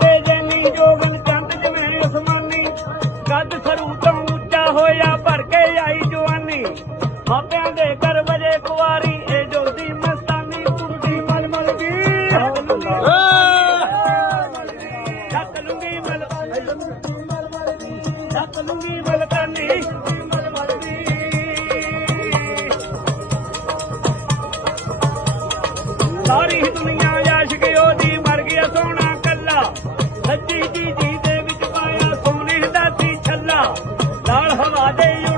ਦੇ ਜੈਨੀ ਜੋਗਨ ਚੰਦ ਜਿਵੇਂ ਅਸਮਾਨੀ। ਕੱਦ ਸਰੂ ਤੋਂ ਉੱਚਾ ਹੋਇਆ ਭਰ ਕੇ ਆਈ ਜਵਾਨੀ। ਮਾਪਿਆਂ ਦੇ ਘਰ ਵਜੇ ਕੁਵਾਰੀ ਇਹ ਜੋਦੀ ਮਸਤਾਨੀ ਕੁੜੀ ਮਲ ਮਲ ਦੀ। ਚੱਕ ਲੂੰਗੀ ਮਲ ਚੱਕ ਲੂੰਗੀ ਮਲ ਕਰਨੀ ਮਲ ਮਲ ਦੀ। ਸਾਰੀ ਦੁਨੀਆ なるほど当てよう。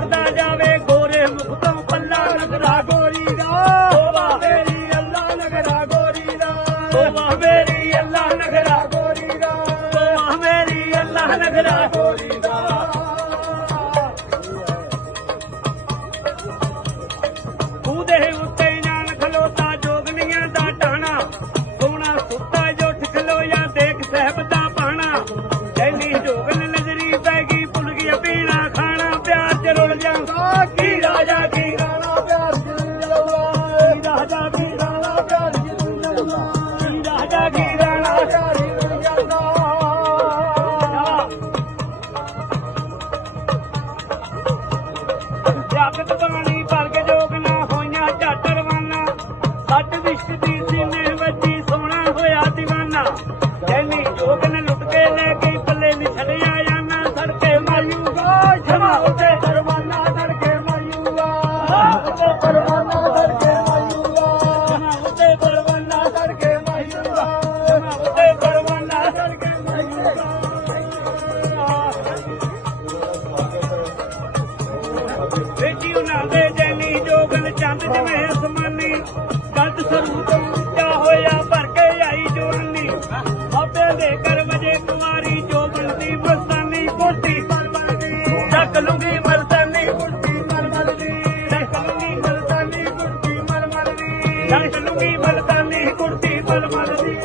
ਜਾਗਤ ਬਾਣੀ ਭਰ ਕੇ ਜੋਗ ਨਾ ਹੋਈਆਂ ਝੱਟ ਸੱਟ ਵਿਸ਼ਕ ਦੀ ਸੀਨੇ ਵੱਜੀ ਸੋਹਣਾ ਹੋਇਆ دیਵਾਨਾ ਚੰਦ ਜਿਵੇਂ ਅਸਮਾਨੀ ਕੱਦ ਸਰੂ ਉੱਚਾ ਹੋਇਆ, ਭਰ ਕੇ ਆਈ ਜਵਾਨੀ ਆਪੇ ਦੇ ਕਰ ਵਜੇ ਕੁਮਾਰੀ ਜੋ ਬਣਦੀ ਮਸਤਾਨੀ ਕੋਟੀ ਮਲਮਲ ਦੀ ਚੱਕ ਲੂੰਗੀ ਮਰਦਾਨੀ ਕੁਰਤੀ ਮਲਮਲ ਦੀ ਚੱਕ ਲੂੰਗੀ ਮਰਦਾਨੀ ਕੁਰਤੀ ਮਲਮਲ ਦੀ ਚੱਕ ਲੂੰਗੀ ਮਰਦਾਨੀ ਕੁਰਤੀ ਮਲਮਲ ਦੀ